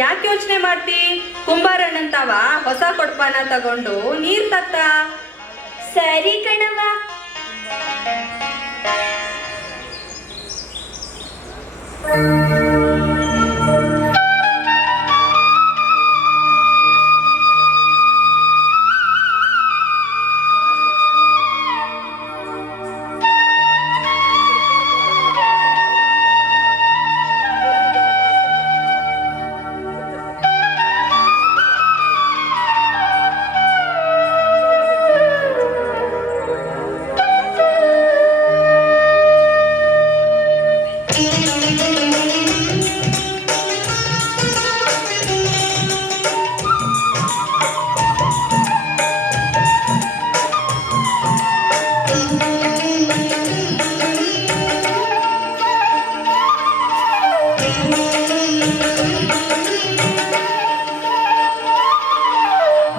ಯಾಕೆ ಯೋಚನೆ ಮಾಡ್ತಿ? ಕುಂಬಾರಣ್ಣಂತವ ಹೊಸ ಕೊಡ್ಪಾನ ತಗೊಂಡು ನೀರ್ ತತ್ತ. ಸರಿ ಕಣವ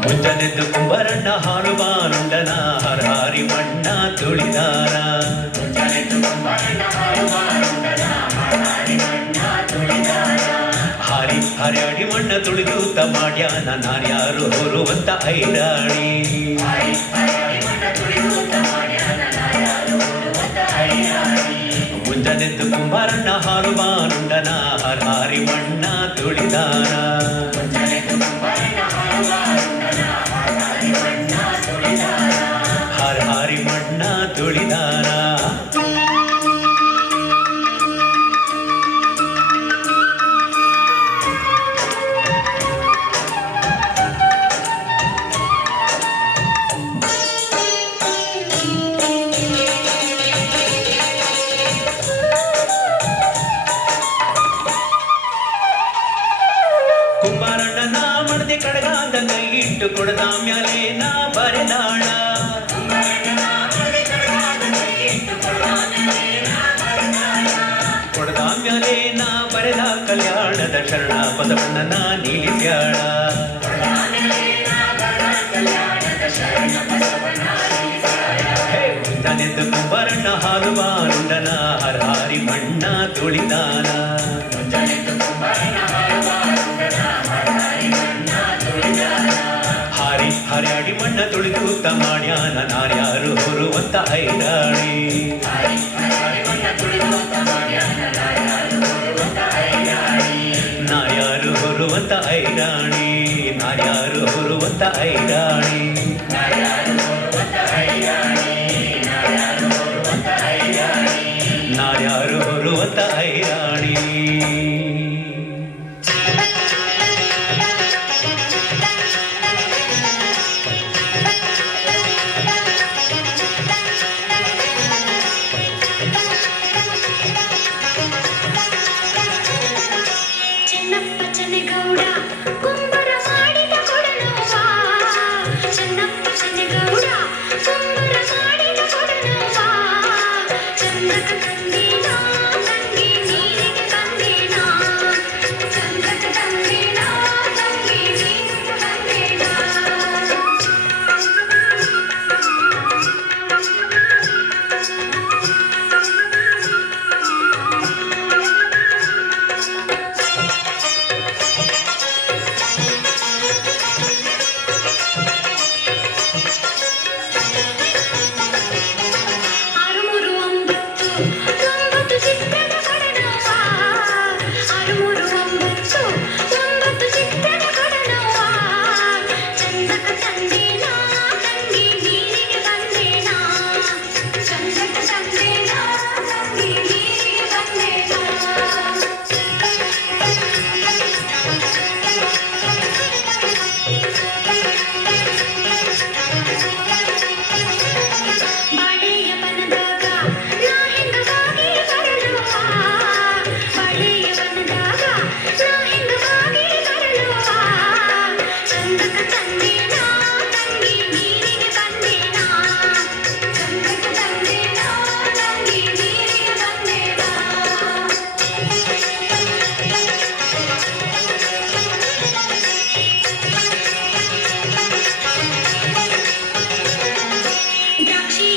ಮುಂಜಾನೆದ್ದು ಕುಂಬರಣ್ಣ ಹಾಲು ಹರ ಹರಹಾರಿ ಮಣ್ಣ ತುಳಿದಾರ. ಹಾರಿ ಅಡಿ ಮಣ್ಣ ತುಳಿದು ತಮಾಡ್ಯಾನ ನಾರ್ಯಾರು ಹೊರುವಂತ ಐರಾಣಿ. ಮುಂಜಾನೆದ್ದು ಕುಂಬಾರಣ್ಣ ಹಾರು ಮಣ್ಣ ತುಳಿದಾರ ಕುಂಬಾರಣ್ಣನ ಮಡದಿ ಕಡಗಾದ ಕೈ ಇಟ್ಟು ಕೊಡದ ಮ್ಯಾಲೆ ನಾ ಬರೆದಾಳ ಕಲ್ಯಾಣದ ಶರಣ ಪದವನ್ನ ನಾನಿಲಿದ್ಯಾಳ ಮುಂಜಾನೆದ್ದು ಕುಂಬರಣ್ಣ ಹಾಲು ಬಾರುಂಡನ ಹರಾರಿ ಮಣ್ಣ ತುಳಿದಾನ. ಹಾರಿ ಹರ್ಯಾಡಿ ಮಣ್ಣ ತುಳಿದು ತಮಾಡ್ಯಾನ ನಾರ್ಯಾರು ಹೊರುವಂತ ಐರಾಣಿ ಹೊರುವಂತ ಐರಾಣಿ ನಾರ್ಯಾರು ಹೊರುವಂತ ಐರಾಣಿ కంచన గౌడ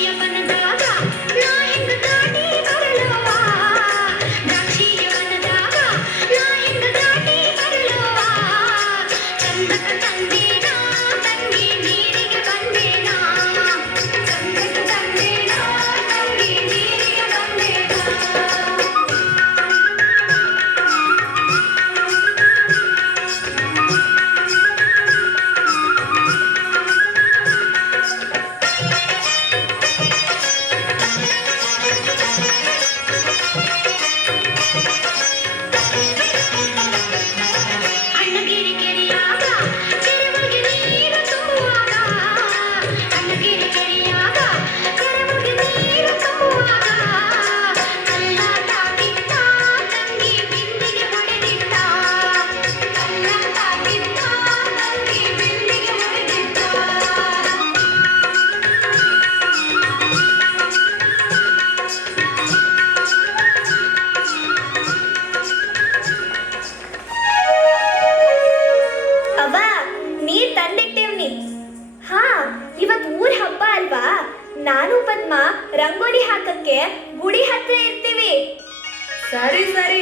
you're gonna die. ನಾನು ಪದ್ಮ ರಂಗೋಲಿ ಹಾಕಕ್ಕೆ ಗುಡಿ ಹತ್ರ ಇರ್ತೀವಿ. ಸರಿ ಸರಿ.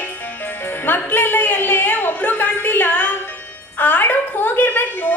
ಮಕ್ಕಳೆಲ್ಲ ಎಲ್ಲೇ ಒಬ್ರು ಕಾಣ್ತಿಲ್ಲ? ಆಡೋಕ್ ಹೋಗಿರ್ಬೇಕು